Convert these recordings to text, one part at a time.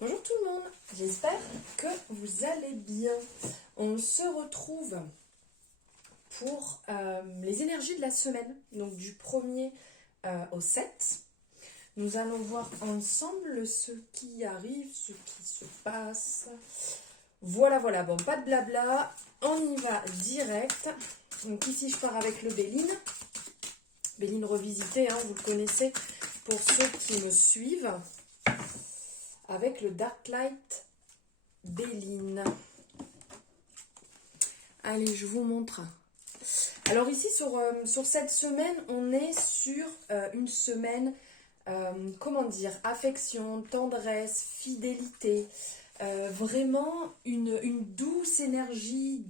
Bonjour tout le monde, j'espère que vous allez bien. On se retrouve pour les énergies de la semaine, donc du 1er au 7. Nous allons voir ensemble ce qui arrive, ce qui se passe. Voilà, bon, pas de blabla, on y va direct. Donc ici je pars avec le Béline. Béline revisité, hein, vous le connaissez pour ceux qui me suivent. Avec le Dark Light Béline. Allez, je vous montre. Alors ici, sur cette semaine, on est sur une semaine, affection, tendresse, fidélité. Vraiment une douce énergie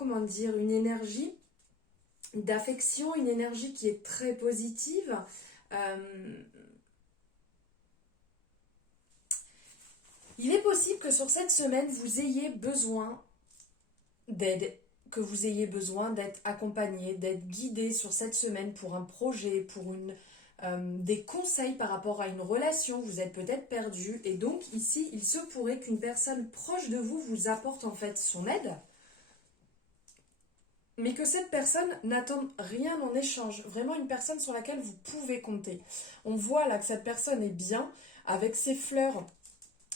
une énergie d'affection, une énergie qui est très positive. Il est possible que sur cette semaine, vous ayez besoin d'aide, que vous ayez besoin d'être accompagné, d'être guidé sur cette semaine pour un projet, pour des conseils par rapport à une relation. Vous êtes peut-être perdu et donc ici, il se pourrait qu'une personne proche de vous vous apporte en fait son aide, mais que cette personne n'attende rien en échange. Vraiment une personne sur laquelle vous pouvez compter. On voit là que cette personne est bien avec ses fleurs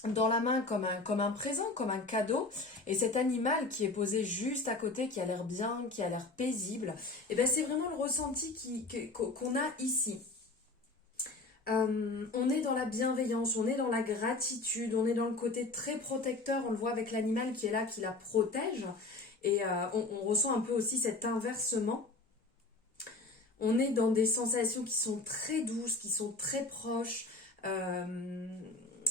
dans la main comme un présent, comme un cadeau, et cet animal qui est posé juste à côté, qui a l'air bien, qui a l'air paisible, et bien c'est vraiment le ressenti qu'on a ici. On est dans la bienveillance, on est dans la gratitude, on est dans le côté très protecteur, on le voit avec l'animal qui est là, qui la protège, et on ressent un peu aussi cet inversement. On est dans des sensations qui sont très douces, qui sont très proches,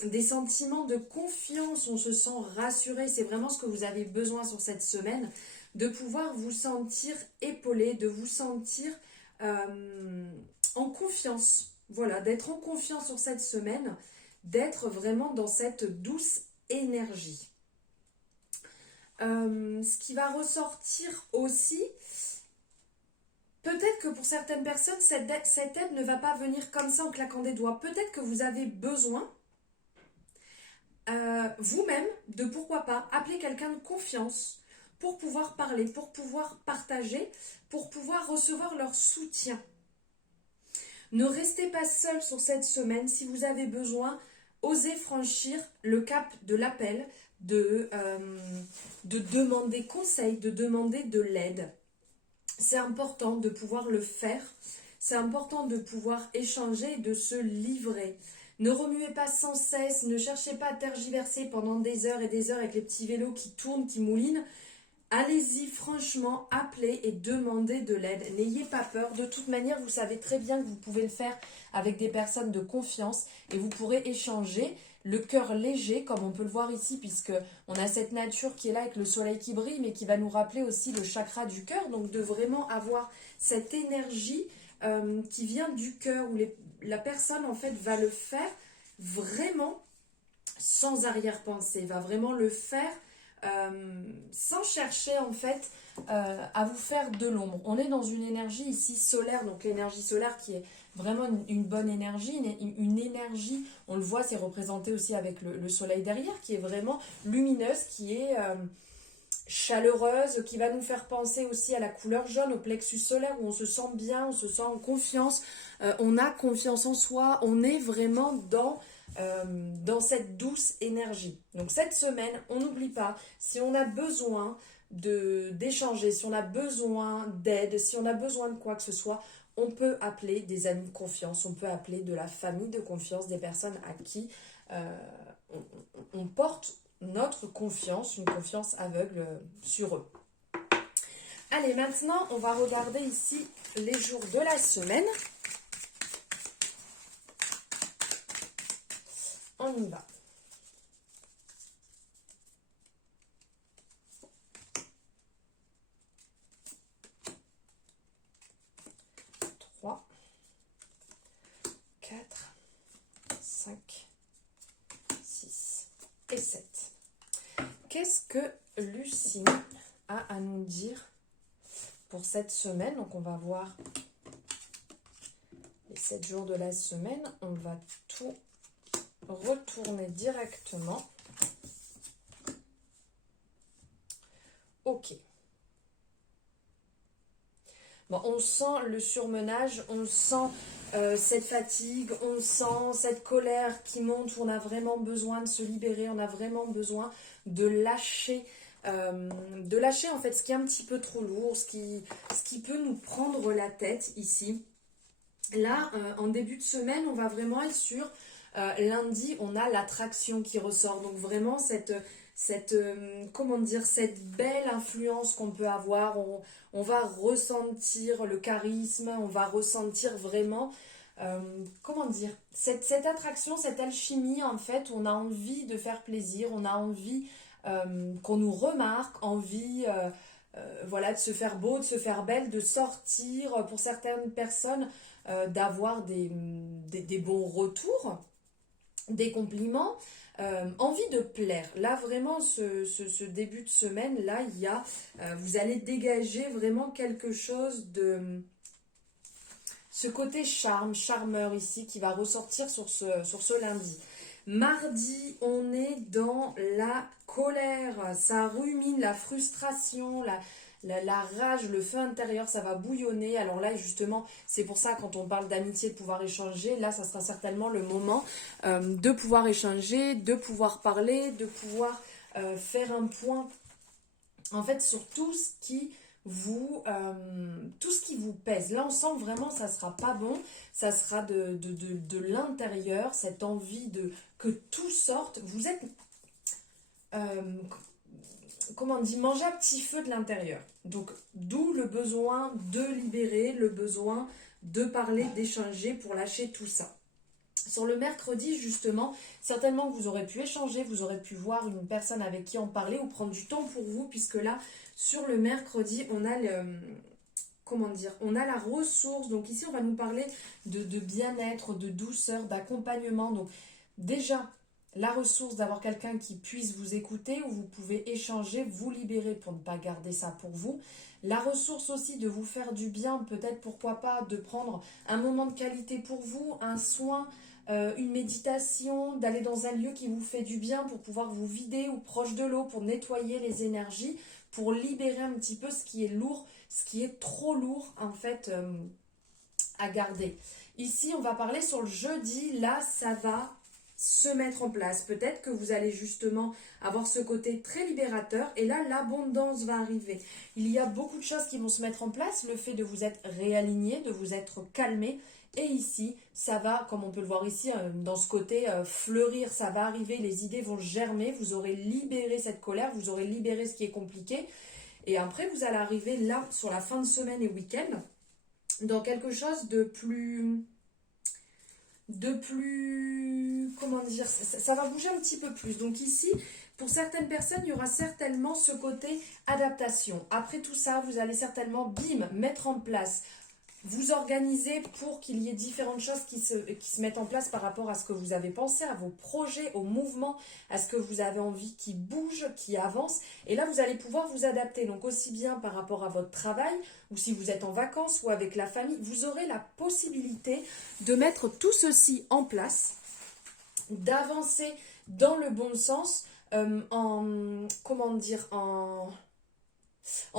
des sentiments de confiance, on se sent rassuré, c'est vraiment ce que vous avez besoin sur cette semaine, de pouvoir vous sentir épaulé, de vous sentir en confiance, voilà, d'être en confiance sur cette semaine, d'être vraiment dans cette douce énergie. Ce qui va ressortir aussi, peut-être que pour certaines personnes, cette aide ne va pas venir comme ça en claquant des doigts, peut-être que vous avez besoin vous-même de pourquoi pas appeler quelqu'un de confiance pour pouvoir parler, pour pouvoir partager, pour pouvoir recevoir leur soutien. Ne restez pas seul sur cette semaine. Si vous avez besoin, osez franchir le cap de l'appel, de demander conseil, de demander de l'aide. C'est important de pouvoir le faire. C'est important de pouvoir échanger, de se livrer. Ne remuez pas sans cesse, ne cherchez pas à tergiverser pendant des heures et des heures avec les petits vélos qui tournent, qui moulinent. Allez-y franchement, appelez et demandez de l'aide. N'ayez pas peur. De toute manière, vous savez très bien que vous pouvez le faire avec des personnes de confiance et vous pourrez échanger le cœur léger, comme on peut le voir ici, puisque on a cette nature qui est là avec le soleil qui brille, mais qui va nous rappeler aussi le chakra du cœur. Donc de vraiment avoir cette énergie qui vient du cœur, où la personne en fait va le faire vraiment sans arrière-pensée, va vraiment le faire sans chercher en fait à vous faire de l'ombre. On est dans une énergie ici solaire, donc l'énergie solaire qui est vraiment une bonne énergie, une énergie, on le voit, c'est représenté aussi avec le soleil derrière, qui est vraiment lumineuse, qui est chaleureuse, qui va nous faire penser aussi à la couleur jaune, au plexus solaire, où on se sent bien, on se sent en confiance, on a confiance en soi, on est vraiment dans cette douce énergie. Donc cette semaine, on n'oublie pas, si on a besoin d'échanger, si on a besoin d'aide, si on a besoin de quoi que ce soit, on peut appeler des amis de confiance, on peut appeler de la famille de confiance, des personnes à qui on porte notre confiance, une confiance aveugle sur eux. Allez, maintenant, on va regarder ici les jours de la semaine. On y va. Trois, 4, 5, 6 et 7. Qu'est-ce que Lucie a à nous dire pour cette semaine? Donc on va voir les 7 jours de la semaine. On va tout retourner directement. Ok. Bon, on sent le surmenage, on sent cette fatigue, on sent cette colère qui monte, où on a vraiment besoin de se libérer, on a vraiment besoin de lâcher en fait ce qui est un petit peu trop lourd, ce qui peut nous prendre la tête ici. Là, en début de semaine, on va vraiment être sur lundi, on a l'attraction qui ressort. Donc vraiment comment dire, cette belle influence qu'on peut avoir. On va ressentir le charisme, on va ressentir vraiment, comment dire, cette attraction, cette alchimie en fait, où on a envie de faire plaisir, on a envie qu'on nous remarque, envie voilà, de se faire beau, de se faire belle, de sortir pour certaines personnes, d'avoir des bons retours, des compliments, envie de plaire. Là, vraiment, ce début de semaine, là, il y a, vous allez dégager vraiment quelque chose de... Ce côté charme, charmeur ici, qui va ressortir sur ce lundi. Mardi, on est dans la colère, ça rumine, la frustration, la rage, le feu intérieur, ça va bouillonner. Alors là, justement, c'est pour ça, quand on parle d'amitié, de pouvoir échanger, là, ça sera certainement le moment de pouvoir échanger, de pouvoir parler, de pouvoir faire un point, en fait, sur tout ce qui vous pèse. Là, on sent vraiment que ça sera pas bon, ça sera de l'intérieur, cette envie que tout sorte. Vous êtes... comment on dit, manger à petit feu de l'intérieur. Donc, d'où le besoin de libérer, le besoin de parler, d'échanger pour lâcher tout ça. Sur le mercredi, justement, certainement que vous aurez pu échanger, vous aurez pu voir une personne avec qui en parler ou prendre du temps pour vous, puisque là, sur le mercredi, on a comment dire, on a la ressource. Donc ici, on va nous parler de bien-être, de douceur, d'accompagnement. Donc déjà, la ressource d'avoir quelqu'un qui puisse vous écouter, où vous pouvez échanger, vous libérer pour ne pas garder ça pour vous. La ressource aussi de vous faire du bien, peut-être pourquoi pas de prendre un moment de qualité pour vous, un soin, une méditation, d'aller dans un lieu qui vous fait du bien pour pouvoir vous vider ou proche de l'eau, pour nettoyer les énergies, pour libérer un petit peu ce qui est lourd, ce qui est trop lourd en fait à garder. Ici, on va parler sur le jeudi, là ça va se mettre en place. Peut-être que vous allez justement avoir ce côté très libérateur et là l'abondance va arriver. Il y a beaucoup de choses qui vont se mettre en place, le fait de vous être réaligné, de vous être calmé. Et ici, ça va, comme on peut le voir ici, dans ce côté fleurir, ça va arriver, les idées vont germer, vous aurez libéré cette colère, vous aurez libéré ce qui est compliqué. Et après, vous allez arriver là, sur la fin de semaine et week-end, dans quelque chose de plus, comment dire, ça va bouger un petit peu plus. Donc ici, pour certaines personnes, il y aura certainement ce côté adaptation. Après tout ça, vous allez certainement, bim, mettre en place, vous organiser pour qu'il y ait différentes choses qui se mettent en place par rapport à ce que vous avez pensé, à vos projets, aux mouvements, à ce que vous avez envie qui bouge, qui avance. Et là, vous allez pouvoir vous adapter. Donc aussi bien par rapport à votre travail, ou si vous êtes en vacances ou avec la famille, vous aurez la possibilité de mettre tout ceci en place, d'avancer dans le bon sens, comment dire, en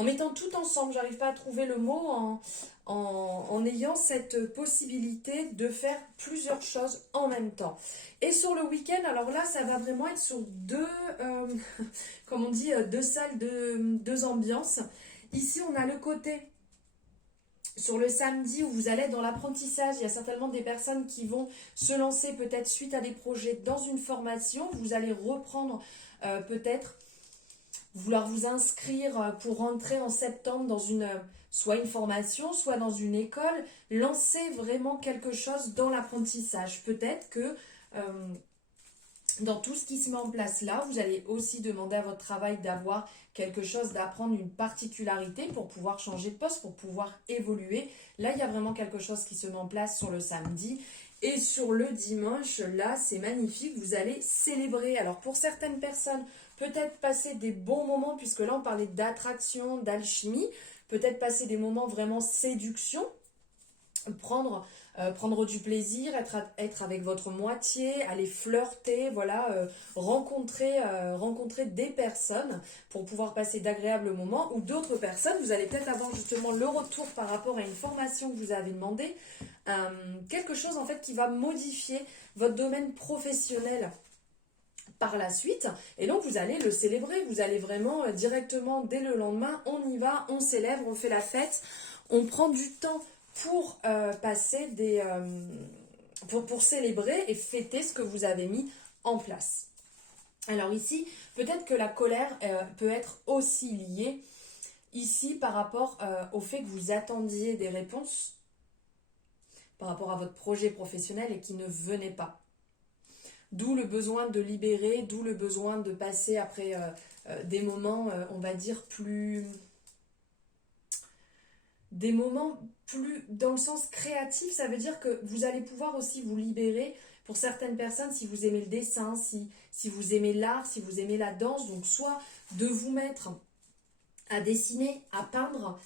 mettant tout ensemble, j'arrive pas à trouver le mot, en ayant cette possibilité de faire plusieurs choses en même temps. Et sur le week-end, alors là, ça va vraiment être sur comme on dit, deux salles, deux ambiances. Ici, on a le côté sur le samedi où vous allez être dans l'apprentissage. Il y a certainement des personnes qui vont se lancer peut-être suite à des projets dans une formation. Vous allez reprendre peut-être vouloir vous inscrire pour rentrer en septembre dans soit une formation, soit dans une école, lancer vraiment quelque chose dans l'apprentissage. Peut-être que dans tout ce qui se met en place là, vous allez aussi demander à votre travail d'avoir quelque chose, d'apprendre une particularité pour pouvoir changer de poste, pour pouvoir évoluer. Là, il y a vraiment quelque chose qui se met en place sur le samedi. Et sur le dimanche, là, c'est magnifique, vous allez célébrer. Alors pour certaines personnes, peut-être passer des bons moments, puisque là, on parlait d'attraction, d'alchimie. Peut-être passer des moments vraiment séduction, prendre prendre du plaisir, être avec votre moitié, aller flirter, voilà, rencontrer des personnes pour pouvoir passer d'agréables moments, ou d'autres personnes. Vous allez peut-être avoir justement le retour par rapport à une formation que vous avez demandé, quelque chose en fait qui va modifier votre domaine professionnel par la suite, et donc vous allez le célébrer, vous allez vraiment directement dès le lendemain, on y va, on célèbre, on fait la fête, on prend du temps pour passer pour célébrer et fêter ce que vous avez mis en place. Alors ici, peut-être que la colère peut être aussi liée ici par rapport au fait que vous attendiez des réponses par rapport à votre projet professionnel et qui ne venaient pas. D'où le besoin de libérer, d'où le besoin de passer après des moments, on va dire, des moments plus dans le sens créatif. Ça veut dire que vous allez pouvoir aussi vous libérer. Pour certaines personnes, si vous aimez le dessin, si vous aimez l'art, si vous aimez la danse, donc soit de vous mettre à dessiner, à peindre,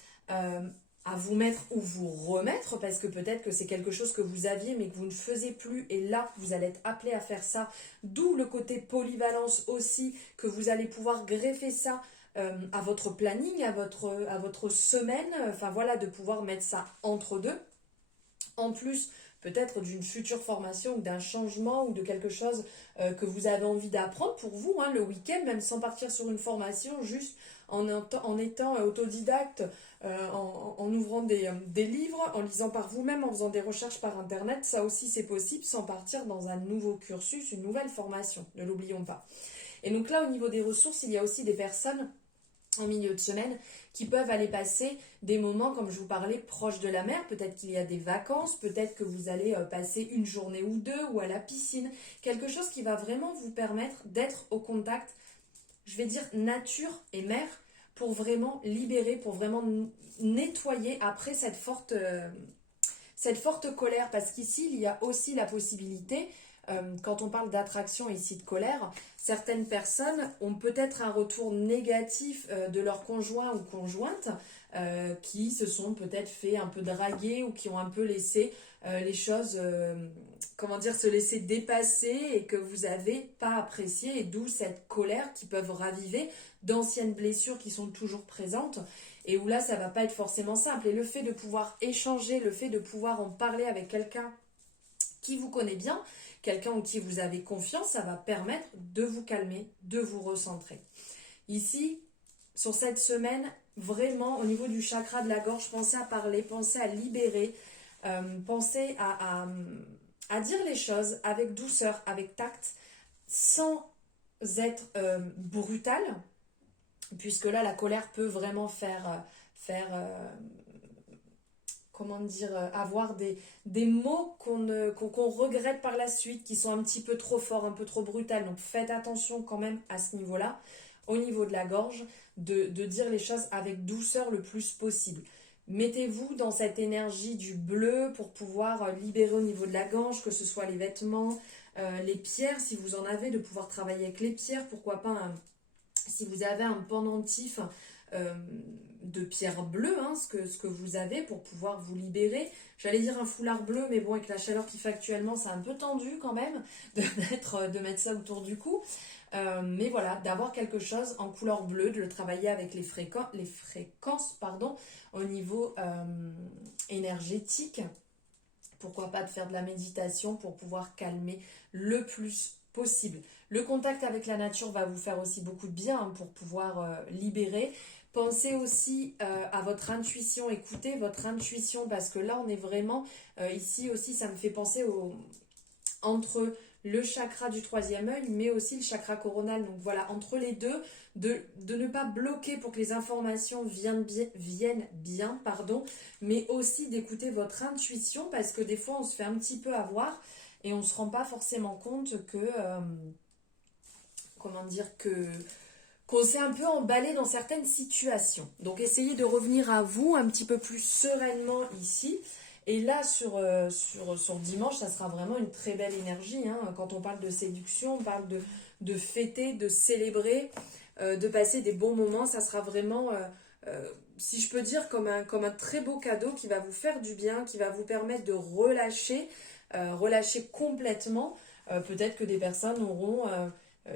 à vous mettre ou vous remettre, parce que peut-être que c'est quelque chose que vous aviez mais que vous ne faisiez plus, et là vous allez être appelé à faire ça, d'où le côté polyvalence aussi, que vous allez pouvoir greffer ça à votre planning, à votre semaine, enfin voilà, de pouvoir mettre ça entre deux, en plus peut-être d'une future formation ou d'un changement ou de quelque chose que vous avez envie d'apprendre pour vous, hein, le week-end, même sans partir sur une formation, juste en étant autodidacte, en ouvrant des livres, en lisant par vous-même, en faisant des recherches par internet. Ça aussi c'est possible sans partir dans un nouveau cursus, une nouvelle formation, ne l'oublions pas. Et donc là, au niveau des ressources, il y a aussi des personnes en milieu de semaine qui peuvent aller passer des moments, comme je vous parlais, proches de la mer. Peut-être qu'il y a des vacances, peut-être que vous allez passer une journée ou deux, ou à la piscine, quelque chose qui va vraiment vous permettre d'être au contact, je vais dire nature et mer, pour vraiment libérer, pour vraiment nettoyer après cette forte colère. Parce qu'ici, il y a aussi la possibilité, quand on parle d'attraction ici de colère, certaines personnes ont peut-être un retour négatif de leur conjoint ou conjointe, qui se sont peut-être fait un peu draguer, ou qui ont un peu laissé les choses, comment dire, se laisser dépasser, et que vous n'avez pas apprécié, et d'où cette colère qui peuvent raviver d'anciennes blessures qui sont toujours présentes, et où là ça va pas être forcément simple. Et le fait de pouvoir échanger, le fait de pouvoir en parler avec quelqu'un qui vous connaît bien, quelqu'un en qui vous avez confiance, ça va permettre de vous calmer, de vous recentrer. Ici, sur cette semaine, vraiment au niveau du chakra de la gorge, pensez à parler, pensez à libérer, pensez à dire les choses avec douceur, avec tact, sans être brutal, puisque là la colère peut vraiment faire comment dire, avoir des mots qu'on regrette par la suite, qui sont un petit peu trop forts, un peu trop brutals. Donc faites attention quand même à ce niveau-là, au niveau de la gorge, de dire les choses avec douceur le plus possible. Mettez-vous dans cette énergie du bleu pour pouvoir libérer au niveau de la gorge, que ce soit les vêtements, les pierres, si vous en avez, de pouvoir travailler avec les pierres, pourquoi pas si vous avez un pendentif de pierre bleue, hein, ce que vous avez pour pouvoir vous libérer. J'allais dire un foulard bleu, mais bon, avec la chaleur qu'il fait actuellement, c'est un peu tendu quand même de mettre ça autour du cou. Mais voilà, d'avoir quelque chose en couleur bleue, de le travailler avec les fréquences, pardon, au niveau énergétique. Pourquoi pas de faire de la méditation pour pouvoir calmer le plus possible. Le contact avec la nature va vous faire aussi beaucoup de bien, hein, pour pouvoir libérer. Pensez aussi à votre intuition, écoutez votre intuition, parce que là on est vraiment, ici aussi ça me fait penser entre le chakra du troisième œil, mais aussi le chakra coronal. Donc voilà, entre les deux, de ne pas bloquer pour que les informations viennent bien, mais aussi d'écouter votre intuition, parce que des fois on se fait un petit peu avoir et on ne se rend pas forcément compte que, comment dire, qu'on s'est un peu emballé dans certaines situations. Donc essayez de revenir à vous un petit peu plus sereinement ici. Et là, sur dimanche, ça sera vraiment une très belle énergie, hein. Quand on parle de séduction, on parle de fêter, de célébrer, de passer des bons moments. Ça sera vraiment si je peux dire, comme un très beau cadeau qui va vous faire du bien, qui va vous permettre de relâcher, relâcher complètement. Peut-être que des personnes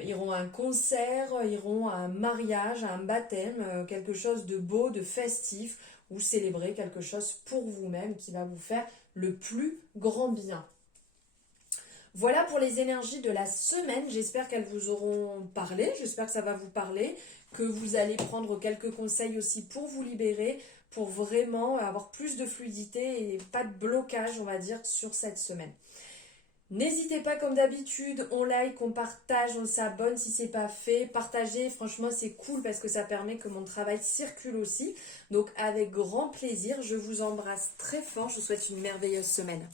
iront à un concert, iront à un mariage, à un baptême, quelque chose de beau, de festif, ou célébrer quelque chose pour vous-même qui va vous faire le plus grand bien. Voilà pour les énergies de la semaine. J'espère qu'elles vous auront parlé. J'espère que ça va vous parler, que vous allez prendre quelques conseils aussi pour vous libérer, pour vraiment avoir plus de fluidité et pas de blocage, on va dire, sur cette semaine. N'hésitez pas, comme d'habitude, on like, on partage, on s'abonne si c'est pas fait. Partagez, franchement c'est cool parce que ça permet que mon travail circule aussi. Donc avec grand plaisir, je vous embrasse très fort, je vous souhaite une merveilleuse semaine.